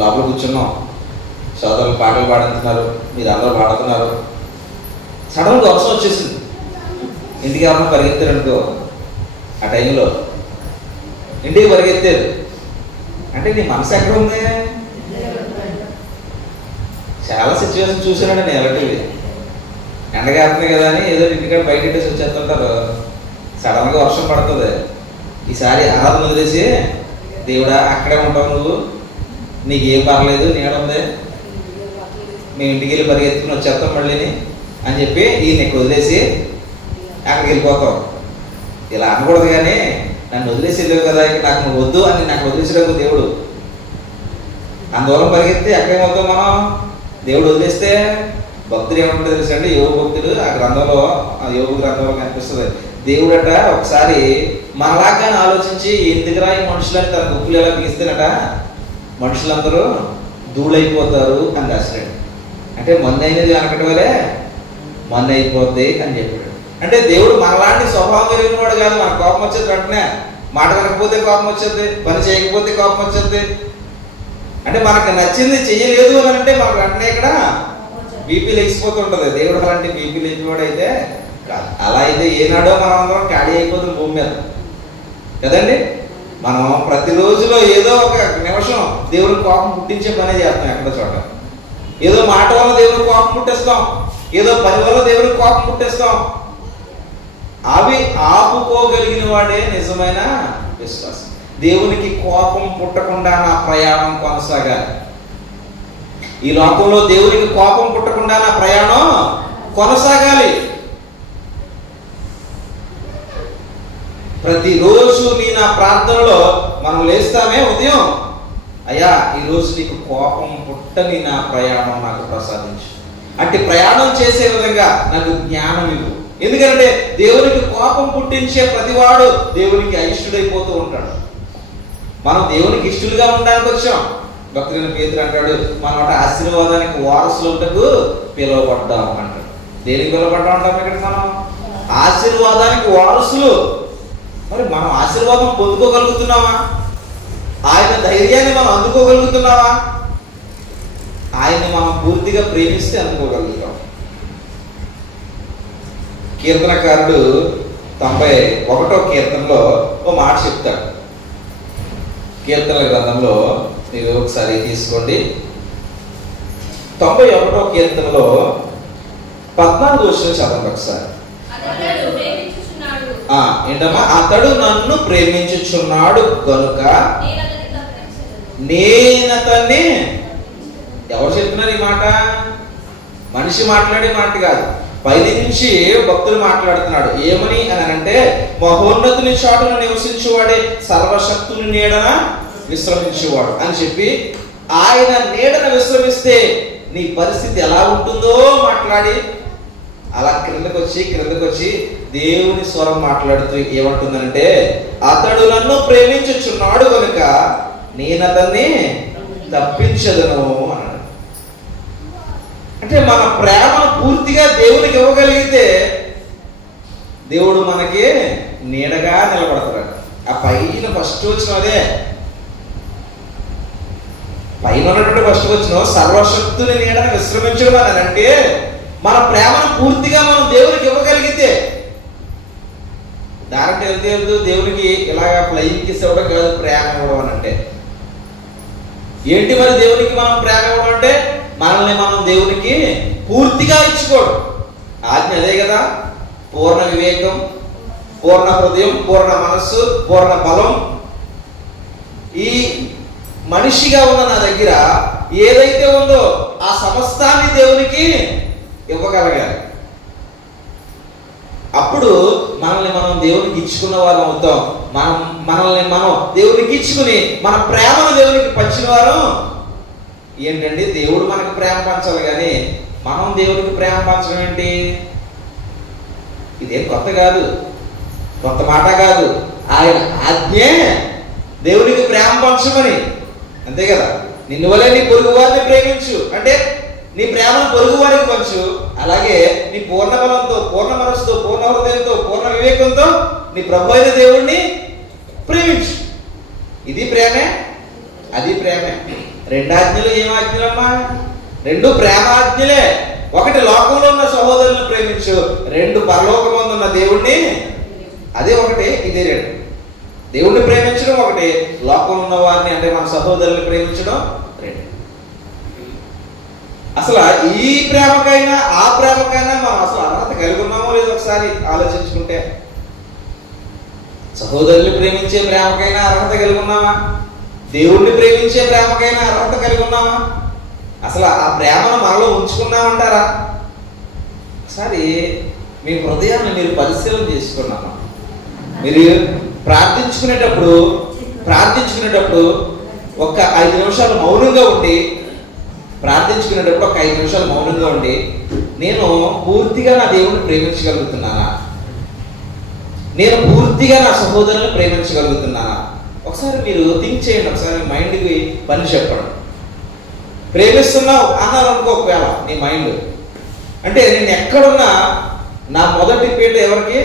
లోపల కూర్చున్నాం, సోదరులు పాటలు పాడుతున్నారు, మీరు అందరూ పాడుతున్నారు, సడన్గా వర్షం వచ్చేసింది. ఇంటికి ఎవరన్నా పరిగెత్తారు అనుకో, ఆ టైంలో ఇంటికి పరిగెత్తారు అంటే నీ మనసు ఎక్కడ ఉంది? చాలా సిచ్యువేషన్ చూసానండి నేను ఎలాంటివి. ఎండగారుతుంది కదా అని ఏదో ఇంటికాడ బయట పెట్టేసి వచ్చేస్తుంటారు. సడన్గా వర్షం పడుతుంది. ఈసారి ఆరాధన వదిలేసి, దేవుడా అక్కడే ఉంటావు నువ్వు, నీకేం పర్లేదు, నీడ ఉంది, మేము ఇంటికి వెళ్ళి పరిగెత్తుకుని వచ్చేస్తాం మళ్ళీని అని చెప్పి ఈయన వదిలేసి అక్కడికి వెళ్ళిపోతాం. ఇలా అనకూడదు, కానీ నన్ను వదిలేసి వెళ్ళావు కదా, ఇక నాకు నువ్వు వద్దు అని నాకు వదిలేసాడు దేవుడు. అందువల్ల పరిగెత్తి ఎక్కడేమవుతాం మనం? దేవుడు వదిలేస్తే భక్తులు ఏమంటారు తెలుసండి? యోగ భక్తులు ఆ గ్రంథంలో, ఆ యోగ గ్రంథంలో కనిపిస్తుంది. దేవుడట ఒకసారి మనలాగానే ఆలోచించి ఎందుకురా ఈ మనుషులని తన గుప్పులు ఎలా బిగిస్తేనట మనుషులందరూ ధూళైపోతారు అని రాశాడు. అంటే మొన్న అయినది అనకటి వల్లే మొన్న అయిపోద్ది అని చెప్పాడు. అంటే దేవుడు మనలాంటి స్వభావం కలిగిన వాడు కాదు. మన కోపం వచ్చేది వెంటనే, మాట వినకపోతే కోపం వచ్చేది, పని చేయకపోతే కోపం వచ్చేది. అంటే మనకు నచ్చింది చెయ్యలేదు అని అంటే మనకు వెంటనే ఇక్కడ బీపీ లేచిపోతుంటుంది. దేవుడు అలాంటి బీపీ లేచివాడు అయితే కాదు. అలా అయితే ఏనాడో మనం అందరం ఖాళీ అయిపోతుంది భూమి మీద కదండి. మనం ప్రతి రోజులో ఏదో ఒక నిమిషం దేవుడికి కోపం పుట్టించే పనే చేస్తాం. ఎక్కడ చోట ఏదో మాట వల్ల దేవుడికి కోపం పుట్టేస్తాం, ఏదో పని వల్ల దేవుడికి కోపం పుట్టేస్తాం. అవి ఆపుకోగలిగిన వాడే నిజమైన విశ్వాసం. దేవునికి కోపం పుట్టకుండా నా ప్రయాణం కొనసాగాలి. ఈ లోకంలో దేవునికి కోపం పుట్టకుండా నా ప్రయాణం కొనసాగాలి. ప్రతిరోజు నా ప్రార్థనలో మనం లేస్తామే ఉదయం, అయ్యా ఈరోజు నీకు కోపం పుట్టని నా ప్రయాణం నాకు ప్రసాదించు, అట్టి ప్రయాణం చేసే విధంగా నాకు జ్ఞానం ఇవ్వు. ఎందుకంటే దేవునికి కోపం పుట్టించే ప్రతివాడు దేవునికి అయిష్టుడైపోతూ ఉంటాడు. మనం దేవునికి ఇష్టలుగా ఉండడానికి వచ్చాం. భక్తులైన పేతురు అంటాడు, మనం అంటే ఆశీర్వాదానికి వారసులకు పిలువబడ్డాం అంటాడు. దేనికి పిలువబడ్డాం అంటాం ఇక్కడ? మనం ఆశీర్వాదానికి వారసులు. మరి మనం ఆశీర్వాదం పొందుకోగలుగుతున్నావా? ఆయన ధైర్యాన్ని మనం అందుకోగలుగుతున్నావా? ఆయన్ని మనం పూర్తిగా ప్రేమిస్తే అందుకోగలుగుతాం. కీర్తనకారుడు 91వ కీర్తనలో ఓ మాట చెప్తాడు. కీర్తనల గ్రంథంలో మీరు ఒకసారి తీసుకోండి. 91వ కీర్తనలో 14వ వచనం చదవండి ఒకసారి. ఏంటమ్మా? అతడు నన్ను ప్రేమించుచున్నాడు కనుక నేనతన్ని. ఎవరు చెప్తున్నారు ఈ మాట? మనిషి మాట్లాడే మాట కాదు, పైది నుంచి భక్తులు మాట్లాడుతున్నాడు. ఏమని అని అంటే, మహోన్నతుని చాటున నివసించువాడే సర్వశక్తుని నీడన విశ్రమించేవాడు అని చెప్పి, ఆయన నీడన విశ్రమిస్తే నీ పరిస్థితి ఎలా ఉంటుందో మాట్లాడి, అలా క్రిందకు వచ్చి దేవుని స్వరం మాట్లాడుతూ ఏమంటుందంటే, అతడు నన్ను ప్రేమించుచున్నాడు కనుక నేను అతన్ని తప్పించదను అన్నాడు. అంటే మన ప్రేమను పూర్తిగా దేవునికి ఇవ్వగలిగితే దేవుడు మనకి నీడగా నిలబడతాడు. ఆ పైన ఫస్ట్ వచ్చిన అదే పైన ఉన్నటువంటి ఫస్ట్ వచ్చిన సర్వశక్తుని నీడని విశ్రమించడం అని అంటే, మన ప్రేమను పూర్తిగా మనం దేవునికి ఇవ్వగలిగితే, దాంట్లో వెళ్తూ దేవునికి ఇలాగ ఫ్లయింగ్ కిస్ ఇవ్వడం కాదు ప్రేమ ఇవ్వడం అని అంటే. ఏంటి మరి దేవునికి మనం ప్రేమ ఇవ్వడం అంటే? మనల్ని మనం దేవునికి పూర్తిగా ఇచ్చుకోవడం. ఆజ్ఞ అదే కదా, పూర్ణ వివేకం, పూర్ణ హృదయం, పూర్ణ మనస్సు, పూర్ణ బలం. ఈ మనిషిగా ఉన్న నా దగ్గర ఏదైతే ఉందో ఆ సమస్తాన్ని దేవునికి ఇవ్వగలగాలి. అప్పుడు మనల్ని మనం దేవునికి ఇచ్చుకున్న వారం అవుతాం. మనల్ని మనం దేవునికి ఇచ్చుకుని మన ప్రేమను దేవునికి పంచిన వారం ఏంటండి? దేవుడు మనకు ప్రేమ పంచాలి, కానీ మనం దేవునికి ప్రేమ పంచడం ఏంటి? ఇదేం కొత్త కాదు, కొత్త మాట కాదు. ఆయన ఆజ్ఞే దేవునికి ప్రేమ పంచమని, అంతే కదా. నిన్ను వలే నీ పొరుగు వారిని ప్రేమించు అంటే నీ ప్రేమను పొరుగు వారికి పంచు. అలాగే నీ పూర్ణ బలంతో, పూర్ణ మనస్సుతో, పూర్ణ హృదయంతో, పూర్ణ వివేకంతో నీ ప్రభు అయిన దేవుణ్ణి ప్రేమించు. ఇది ప్రేమే, అది ప్రేమే. రెండు ఆజ్ఞలు ఏం ఆజ్ఞలమ్మా? రెండు ప్రేమాజ్ఞలే. ఒకటి లోకంలో ఉన్న సహోదరులను ప్రేమించు, రెండు పరలోకమందు ఉన్న దేవుణ్ణి. అదే ఒకటి, ఇదే రెండు. దేవుణ్ణి ప్రేమించడం ఒకటి, లోకంలో ఉన్న వారిని అంటే మన సహోదరుల్ని ప్రేమించడం రెండు. అసలు ఈ ప్రేమకైనా ఆ ప్రేమకైనా మనం అసలు అర్హత కలిగి ఉన్నామో లేదో ఒకసారి ఆలోచించుకుంటే, సహోదరుల్ని ప్రేమించే ప్రేమకైనా అర్హత కలిగి ఉన్నామా? దేవుణ్ణి ప్రేమించే ప్రేమకైనా అర్హత కలిగి ఉన్నామా? అసలు ఆ ప్రేమను మనలో ఉంచుకున్నామంటారా? ఒకసారి మీ హృదయాన్ని మీరు పరిశీలన చేసుకున్నామా? మీరు ప్రార్థించుకునేటప్పుడు ఒక 5 నిమిషాలు మౌనంగా ఉండి, నేను పూర్తిగా నా దేవుణ్ణి ప్రేమించగలుగుతున్నానా? నేను పూర్తిగా నా సహోదరులను ప్రేమించగలుగుతున్నానా? ఒకసారి మీరు థింక్ చేయండి. ఒకసారి మైండ్కి పని చెప్పండి. ప్రేమిస్తున్నావు అన్నారు అనుకో, ఒకవేళ నీ మైండ్ అంటే నేను ఎక్కడున్నా నా మొదటి పీట ఎవరికి?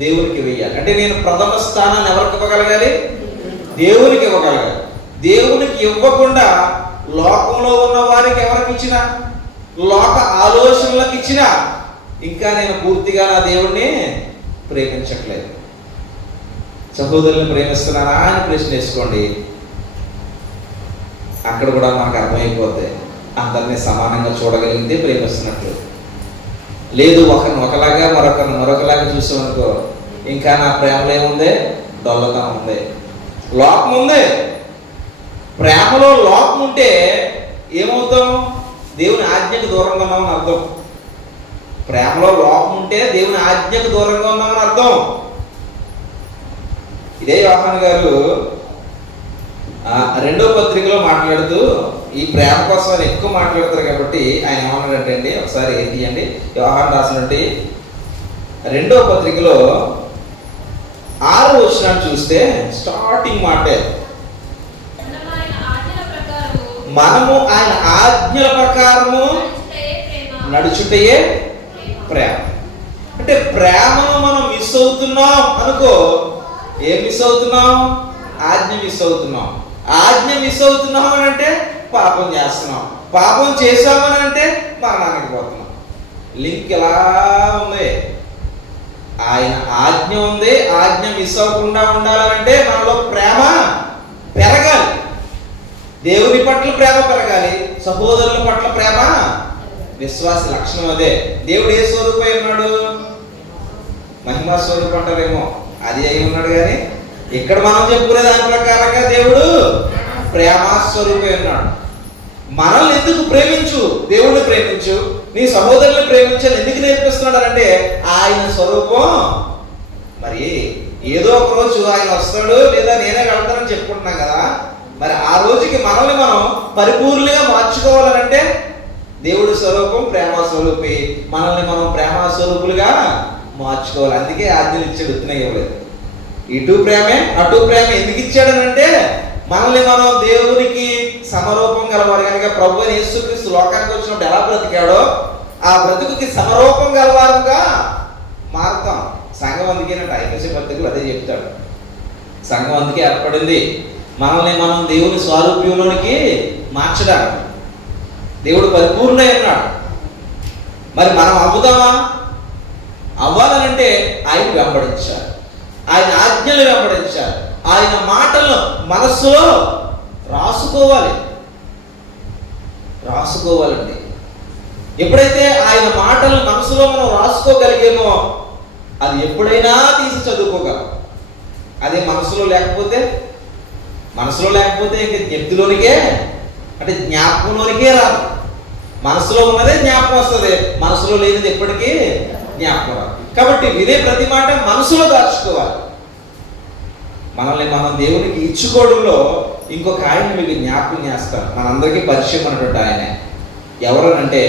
దేవునికి వేయాలి. అంటే నేను ప్రథమ స్థానాన్ని ఎవరికి ఇవ్వగలగాలి? దేవునికి ఇవ్వగలగాలి. దేవునికి ఇవ్వకుండా లోకంలో ఉన్న వారికి ఎవరికి ఇచ్చినా, లోక ఆలోచనలకు ఇచ్చినా ఇంకా నేను పూర్తిగా నా దేవుణ్ణి ప్రేమించట్లేదు. సహోదరులను ప్రేమిస్తున్నానా అని ప్రశ్న వేసుకోండి. అక్కడ కూడా మనకు అర్థమైపోద్ది, అందరినీ సమానంగా చూడగలిగితే ప్రేమిస్తున్నట్లు. లేదు ఒకరిని ఒకలాగా మరొకరిని మరొకలాగా చూసామనుకో, ఇంకా నా ప్రేమలో ఏముంది? డొల్లతనం ఉంది, లోపం ఉంది. ప్రేమలో లోపం ఉంటే ఏమవుతాం? దేవుని ఆజ్ఞకు దూరంగా ఉన్నామని అర్థం. ప్రేమలో లోపం ఉంటే దేవుని ఆజ్ఞకు దూరంగా ఉన్నామని అర్థం. ఇదే యోహాను గారు 2వ పత్రికలో మాట్లాడుతూ ఈ ప్రేమ కోసం ఆయన ఎక్కువ మాట్లాడతారు కాబట్టి ఆయన ఏమన్నాడంటే అండి, ఒకసారి తీయండి. యోహాను రాసినట్టు 2వ పత్రికలో 6వ వచనాన్ని చూస్తే స్టార్టింగ్ మాటే, మనము ఆయన ఆజ్ఞల ప్రకారము నడుచుటయే ప్రేమ. అంటే ప్రేమను మనం మిస్ అవుతున్నాం అనుకో. ఏం మిస్ అవుతున్నాం? ఆజ్ఞ మిస్ అవుతున్నాం. ఆజ్ఞ మిస్ అవుతున్నాం అని అంటే పాపం చేస్తున్నాం. పాపం చేసామని అంటే మరణానికి పోతున్నాం. లింక్ ఎలా ఉంది? ఆయన ఆజ్ఞ ఉంది, ఆజ్ఞ మిస్ అవ్వకుండా ఉండాలంటే మనలో ప్రేమ పెరగాలి. దేవుని పట్ల ప్రేమ పెరగాలి, సహోదరుల పట్ల ప్రేమ. విశ్వాస లక్షణం అదే. దేవుడు ఏ స్వరూపై ఉన్నాడు? మహిమా స్వరూపం అంటారేమో, అది అయి ఉన్నాడు. కానీ ఇక్కడ మనం చెప్పుకునే దాని ప్రకారంగా దేవుడు ప్రేమ స్వరూపై ఉన్నాడు. మనల్ని ఎందుకు ప్రేమించు, దేవుడిని ప్రేమించు, నీ సహోదరుని ప్రేమించని ఎందుకు నేర్పిస్తున్నాడు అంటే ఆయన స్వరూపం. మరి ఏదో ఒక రోజు ఆయన వస్తాడు, లేదా నేనే వెళ్తానని చెప్పుకుంటున్నాం కదా. మరి ఆ రోజుకి మనల్ని మనం పరిపూర్ణంగా మార్చుకోవాలంటే దేవుడి స్వరూపం ప్రేమ స్వరూపి, మనల్ని మనం ప్రేమ స్వరూపులుగా మార్చుకోవాలి. అందుకే ఆజ్ఞలు ఇచ్చాడు, ఉత్తనే ఇవ్వలేదు. ఇటు ప్రేమే అటు ప్రేమే ఎందుకు ఇచ్చాడనంటే మనల్ని మనం దేవునికి సమరూపం గలవారు కనుక ప్రభు యేసుక్రీస్తు లోకానికి వచ్చినప్పుడు ఎలా బ్రతికాడో ఆ బ్రతుకుకి సమరూపం గలవారుగా మారుతాం. సంఘం అందుకేనంట ఐపీసీ పత్రికలు అదే చెప్తాడు. సంఘం అందుకే ఏర్పడింది, మనల్ని మనం దేవుని స్వరూప్యంలోనికి మార్చడానికి. దేవుడు పరిపూర్ణై ఉన్నాడు. మరి మనం అవ్వుదామా? అవ్వాలనంటే ఆయన వెంబడించాలి, ఆయన ఆజ్ఞలు వెంబడించాలి, ఆయన మాటలను మనస్సులో రాసుకోవాలండి. ఎప్పుడైతే ఆయన మాటలను మనసులో మనం రాసుకోగలిగేమో అది ఎప్పుడైనా తీసి చదువుకోగలం. అదే మనసులో లేకపోతే ఇంక జ్ఞప్తిలోనికే అంటే జ్ఞాపకంలోనికే రాదు. మనసులో ఉన్నదే జ్ఞాపకం వస్తుంది, మనసులో లేనిది ఎప్పటికీ జ్ఞాపకం రాదు. కాబట్టి వినే ప్రతి మాట మనసులో దాచుకోవాలి. మనల్ని మనం దేవునికి ఇచ్చుకోవడంలో ఇంకొక ఆయన మీకు జ్ఞాపకం చేస్తాను, మనందరికీ పరిచయం అన్నటువంటి ఆయన ఎవరనంటే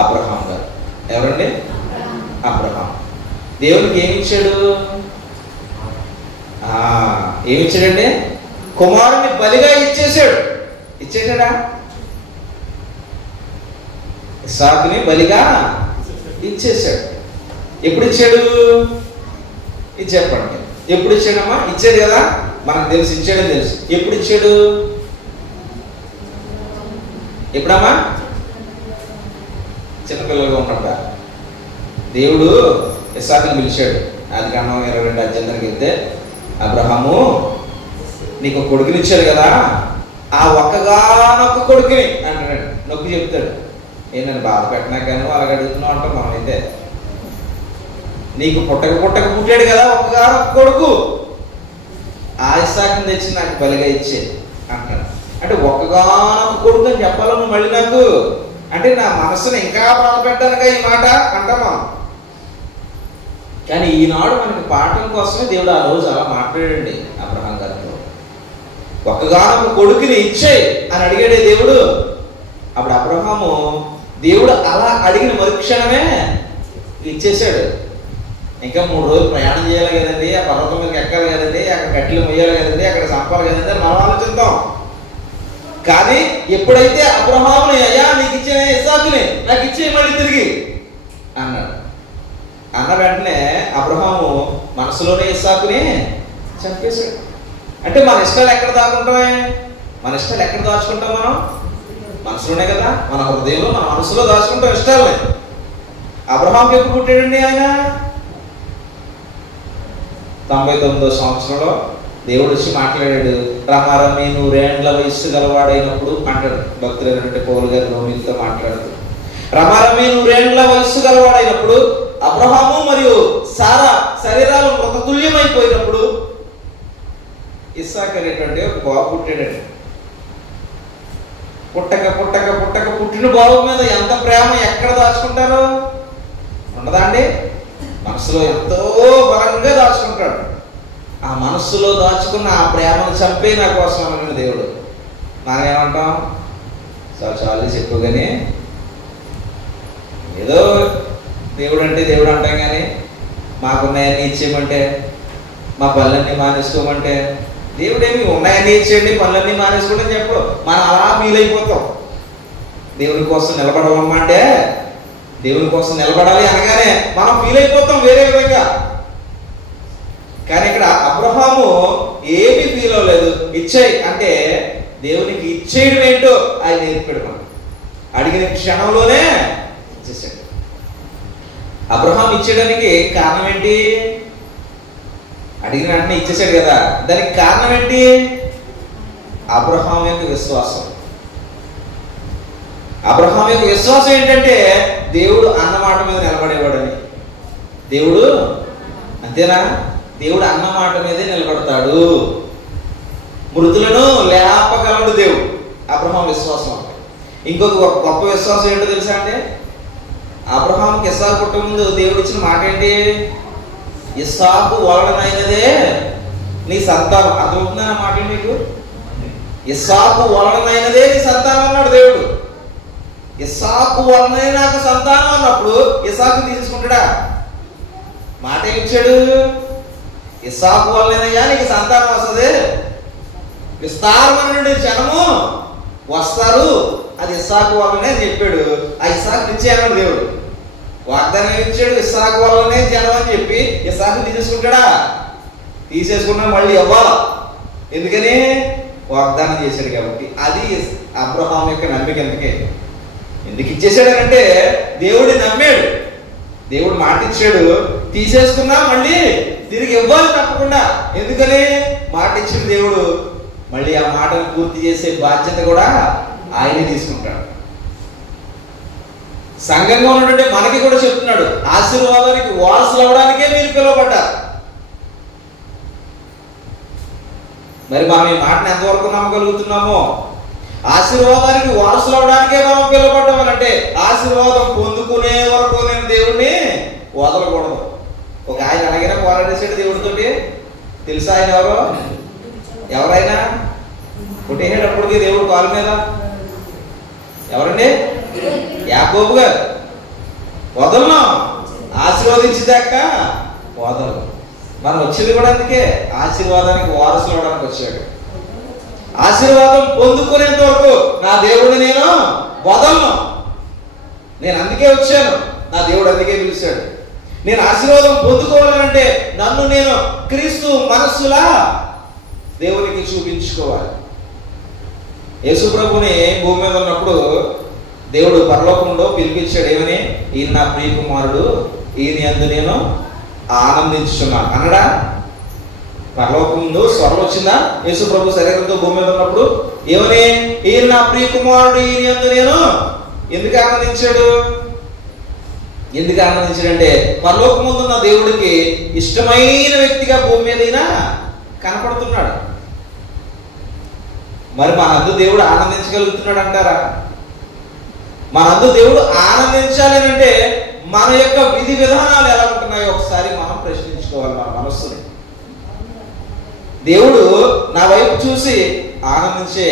అబ్రహాం గారు. ఎవరండి? అబ్రహాం. దేవునికి ఏమిచ్చాడు? ఏమిచ్చాడంటే కుమారుని బలిగా ఇచ్చేసాడా? ఇస్సాకుని బలిగా ఇచ్చేసాడు. ఎప్పుడు ఇచ్చాడు? ఇది చెప్పండి. ఎప్పుడు ఇచ్చాడమ్మా? ఇచ్చాడు కదా, మనకు తెలుసు, ఇచ్చాడని తెలుసు. ఎప్పుడు ఇచ్చాడు? ఎప్పుడమ్మా? చిన్నపిల్లలుగా ఉన్నప్పుడు దేవుడు ఇస్సాకుని పిలిచాడు. ఆదికాండం 22 అధ్యాయానికి వెళ్తే, అబ్రహాము నీకు కొడుకునిచ్చాడు కదా, ఆ ఒక్కగానొక్క కొడుకుని అంటున్నాడు. నొక్కి చెప్తాడు. నన్ను బాధ పెట్టినా కానీ వాళ్ళకి అడుగుతున్నావు అంటాం మనమైతే. నీకు పుట్టక పుట్టాడు కదా ఒక్కగానొక్క కొడుకు, ఆ ఇస్సాకుని తెచ్చి నాకు బలిగా ఇచ్చేది అంటున్నాడు. అంటే ఒక్కగానొక్క కొడుకు అని చెప్పాలను మళ్ళీ నాకు అంటే నా మనసుని ఇంకా బాధ పెట్టానుగా ఈ మాట అంటామా. కానీ ఈనాడు మనకి పాఠం కోసమే దేవుడు ఆ రోజు అలా మాట్లాడండి అబ్రహాం గారితో. ఒక్కగానొక్క కొడుకుని ఇచ్చేయి అని అడిగాడే దేవుడు. అప్పుడు అబ్రహాము దేవుడు అలా అడిగిన మరుక్షణమే ఇచ్చేసాడు. ఇంకా 3 రోజులు ప్రయాణం చేయాలి కదండి, ఆ పర్వతం మీదకి ఎక్కాలి కదండి, అక్కడ కట్టెలు మొయ్యాలి కదండి, అక్కడ సంపాలి కదండి అని మనం ఆలోచిద్దాం. కానీ ఎప్పుడైతే అబ్రహాముని అయ్యా నీకు ఇచ్చిన ఇస్సాకుని నాకు ఇచ్చే మళ్ళీ తిరిగి అన్నాడు. అన్న వెంటనే అబ్రహాము మనసులోనే ఇస్సాకుని చంపేశాడు. అంటే మన ఇష్టాలు ఎక్కడ దాచుకుంటామే? మన ఇష్టాలు ఎక్కడ దాచుకుంటాం? మనం మనసులోనే కదా, మన హృదయంలో మన మనసులో దాచుకుంటాం ఇష్టాలని. అబ్రహాంకి ఎప్పుడు పుట్టాడండి ఆయన? 99వ సంవత్సరంలో దేవుడు వచ్చి మాట్లాడాడు. రమారమి 100 ఏండ్ల వయస్సు గలవాడైనప్పుడు అంటాడు భక్తులైనటువంటి పౌలు గారు రోమిలతో మాట్లాడుతూ. రమారమి 100 ఏండ్ల వయస్సు గలవాడైనప్పుడు అబ్రహాము మరియు సారా శరీరాలు మృతతుల్యమైపోయినప్పుడు ఇస్సాకు అనేటువంటి ఒక బాబు పుట్టాడండి. పుట్టిన బాబు మీద ఎంత ప్రేమ ఎక్కడ దాచుకుంటారు? ఉండదా అండి? మనసులో ఎంతో బలంగా దాచుకుంటాడు. ఆ మనస్సులో దాచుకున్న ఆ ప్రేమను చంపే నా కోసం అన్న దేవుడు. మనం ఏమంటాం? చాలు చెప్పుగానే ఏదో దేవుడు అంటే దేవుడు అంటాం. కానీ మాకున్నాయన్నీ ఇచ్చేయమంటే, మా పనులన్నీ మానేసుకోమంటే, దేవుడేమి ఉన్నాయన్నీ ఇచ్చేయండి పనులన్నీ మానేసుకోండి చెప్పు. మనం అలా ఫీల్ అయిపోతాం. దేవుని కోసం నిలబడమంటే, దేవుని కోసం నిలబడాలి అనగానే మనం ఫీల్ అయిపోతాం వేరే విధంగా. కానీ ఇక్కడ అబ్రహాము ఏమీ ఫీల్ అవ్వలేదు. ఇచ్చేయి అంటే దేవునికి ఇచ్చేయడం ఏంటో ఆయన నేర్పాడు. మనం అడిగిన క్షణంలోనే ఇచ్చేసాడు. అబ్రహాం ఇచ్చేయడానికి కారణం ఏంటి? అడిగిన వెంటనే ఇచ్చేసాడు కదా, దానికి కారణం ఏంటి? అబ్రహాం యొక్క విశ్వాసం. అబ్రహాం యొక్క విశ్వాసం ఏంటంటే దేవుడు అన్న మాట మీద నిలబడేవాడని. దేవుడు అంతేనా? దేవుడు అన్న మాట మీదే నిలబడతాడు. మృతులను లేపగలడు దేవుడు. అబ్రహాం విశ్వాసం. ఇంకొక గొప్ప విశ్వాసం ఏంటో తెలుసా అంటే, అబ్రహాంకి ఇస్సాకు పుట్టక ముందు దేవుడు ఇచ్చిన మాట ఏంటి? ఇస్సాకు వలనైనదే నీ సంతానం. అర్థమవుతుందా నా మాట మీకు? ఇస్సాకు వలనైనదే నీ సంతానం అన్నాడు దేవుడు. ఇస్సాకు వలనే నాకు సంతానం అన్నప్పుడు ఇస్సాకు తీసుకుంటాడా? మాట ఇచ్చాడు, ఇస్సాకు వలనయ్యా నీకు సంతానం వస్తుంది, విస్తారమైన జనము వస్తారు, అది ఇస్సాకు వలనే అని చెప్పాడు. ఆ ఇస్సాకు ఇచ్చేయన్నాడు దేవుడు. వాగ్దానం ఇచ్చాడు, ఇస్సాకు వలనే జనం అని చెప్పి ఇస్సాకు తీసేసుకుంటాడా? తీసేసుకున్నా మళ్ళీ ఇవ్వాలా. ఎందుకని? వాగ్దానం చేశాడు కాబట్టి. అది అబ్రహాం యొక్క నమ్మిక. ఎందుకు ఇచ్చేసాడనంటే దేవుడిని నమ్మాడు. దేవుడు మాట ఇచ్చాడు, తీసేసుకున్నా మళ్ళీ తిరిగి ఇవ్వాలి తప్పకుండా. ఎందుకని? మాట ఇచ్చిన దేవుడు మళ్ళీ ఆ మాటను పూర్తి చేసే బాధ్యత కూడా ఆయనే తీసుకుంటాడు. సంఘంగా ఉన్నటువంటి మనకి కూడా చెప్తున్నాడు, ఆశీర్వాదానికి వారసులు అవ్వడానికే మీరు పిలువబడ్డారు. మరి మనం ఈ మాటను ఎంతవరకు నమ్మగలుగుతున్నామో? ఆశీర్వాదానికి వారసులు అవడానికే మనం పిలువబడ్డామనంటే ఆశీర్వాదం పొందుకునే వరకు నేను దేవుడిని వదలకూడదు. ఒక ఆయన అలాగైనా పోరాడేసాడు దేవుడితోటి. తెలుసా ఆయన ఎవరైనా కొట్టేసేటప్పటికి దేవుడు కాలు మీద ఎవరండి? యాకోబు గారు. వదలను, ఆశీర్వదించేదాక వదలను. మనం వచ్చింది కూడా అందుకే, ఆశీర్వాదానికి వారసులు అవడానికి వచ్చాడు. ఆశీర్వాదం పొందుకునేంత వరకు నా దేవుడిని నేను వదలను. నేను అందుకే వచ్చాను, నా దేవుడు అందుకే పిలిచాడు. నేను ఆశీర్వాదం పొందుకోవాలంటే నన్ను నేను క్రీస్తు మనస్సులా దేవునికి చూపించుకోవాలి. యేసు ప్రభుని భూమి మీద ఉన్నప్పుడు దేవుడు పరలోకంలో పిలిపించాడు ఏమని? ఈయన నా ప్రియ కుమారుడు, ఈయన యందు నేను ఆనందించున్నాను అన్నాడా? పరలోకం ముందు స్వరం వచ్చిందా? యేసు ప్రభు శరీరంతో భూమి మీద ఉన్నప్పుడు ఏమని? ఈయన నా ప్రియ కుమారుడు, ఈయన యందు నేను ఎందుకు ఆనందించాడు? ఎందుకు ఆనందించాడంటే పరలోకం ముందు ఉన్న దేవుడికి ఇష్టమైన వ్యక్తిగా భూమి మీద ఈయన కనపడుతున్నాడు. మరి మనందు దేవుడు ఆనందించగలుగుతున్నాడు అంటారా? మనందు దేవుడు ఆనందించాలి అంటే మన యొక్క విధి విధానాలు ఎలా ఉంటున్నాయో ఒకసారి మనం ప్రశ్నించుకోవాలి మన మనస్సుని. దేవుడు నా వైపు చూసి ఆనందించే